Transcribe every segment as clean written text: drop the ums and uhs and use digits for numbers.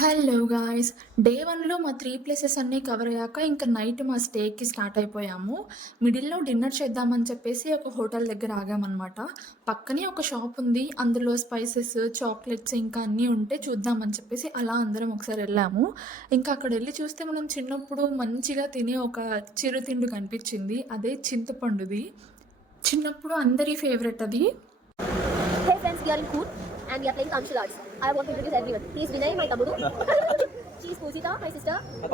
Hello guys! Day 1లో మా 3 places అన్నీ cover అయ్యాక ఇంకా నైట్ మా స్టేకి స్టార్ట్ అయిపోయాము. మిడిల్‌లో డిన్నర్ చేద్దామని చెప్పేసి ఒక హోటల్ దగ్గర ఆగామనమాట. పక్కనే ఒక షాప్ ఉంది. అందులో స్పైసెస్, చాక్లెట్స్ ఇంకా అన్నీ ఉంటే చూద్దామని చెప్పేసి అలా అందరం ఒకసారి ఎళ్ళాము. ఇంకా అక్కడెళ్ళి చూస్తే మనం చిన్నప్పుడు మంచిగా తినే ఒక చిరుతిండి కనిపించింది. అదే చింతపండుది. చిన్నప్పుడు అందరి ఫేవరెట్ అది. Hey friends, we are in Cool and we are playing Kamshal Arts. I want to introduce everyone. He is Vinay, my tamudu. She is Pujita, my sister. She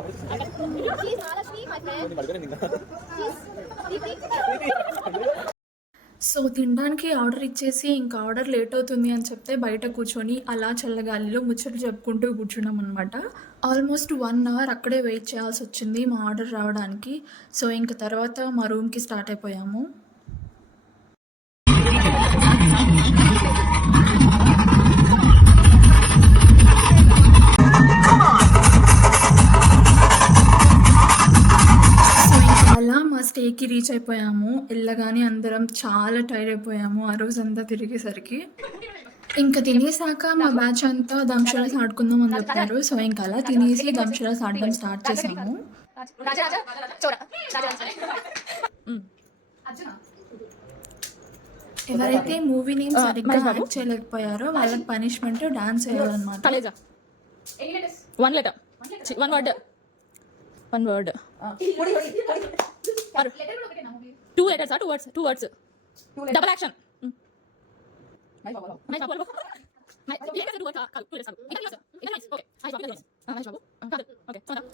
is Mahalashmi, my friend. She is Deepti. So తినడానికి order ఇచ్చేసి ఇంకా order late అవుతుంది అని చెప్తే బయట కూర్చొని అలా చల్లగాలిలో ముచ్చట్లు చెప్పుకుంటూ కూర్చున్నాం అనమాట. ఆల్మోస్ట్ 1 అవర్ అక్కడే వెయిట్ చేయాల్సి వచ్చింది మా ఆర్డర్ రావడానికి. సో ఇంక తర్వాత మా రూమ్‌కి స్టార్ట్ అయిపోయాము. సో ఇంకా అలా మా స్టేకి రీచ్ అయిపోయాము. ఎళ్ళగానే అందరం చాలా టైర్డ్ అయిపోయాము ఆ రోజంతా తిరిగేసరికి. ఇంక తినేసాక మా బ్యాచ్ అంతా దంషరాస్ ఆడుకుందాం అని చెప్పారు. సో ఇంక అలా తినేసి దంషరాస్ ఆడడం స్టార్ట్ చేసాము. Raja, Chora. Raja. ఎవరైతే మూవీ నేమ్ సరిగ్గా యాక్ట్ చేయలేకపోయారో వాళ్ళకి పనిష్మెంట్ డాన్స్ వేయాలన్నమాట. Kaleja. One letter. One word. One word. Or 2 letters or 2 words. 2 words. Double action. Nice Babu. Nice Babu. Nice. 2 words. 2 letters. Okay. Nice Babu. Nice Babu. Okay.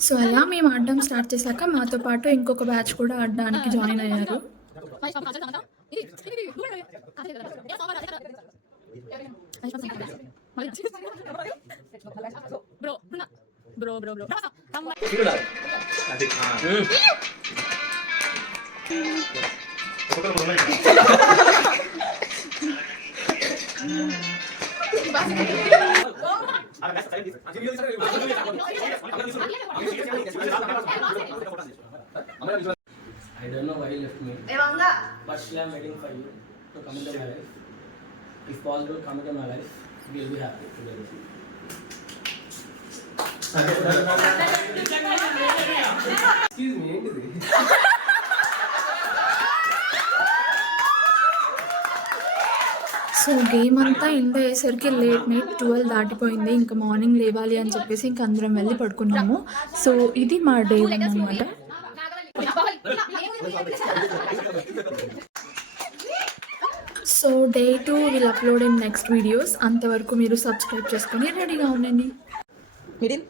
So అలా మేము ఆడడం start చేశాక మాతో పాటు ఇంకొక batch కూడా ఆడడానికి జాయిన్ అయ్యారు. Nice Babu. ఇది Bro. I don't know why you left me, but still I'm waiting for you to come into my life. If possible, come into my life. We'll be happy together. Excuse me, ఏంటిది? So game అంతా end అయ్యేసరికి late night 12 దాటిపోయింది. ఇంకా morning లేవాలి అని చెప్పేసి ఇంక అందరం వెళ్ళి పడుకున్నాము. సో ఇది మా డే 1 అనమాట. So day 2 will upload in next videos. అంతవరకు మీరు సబ్స్క్రైబ్ చేసుకొని రెడీగా ఉండండి. Middle.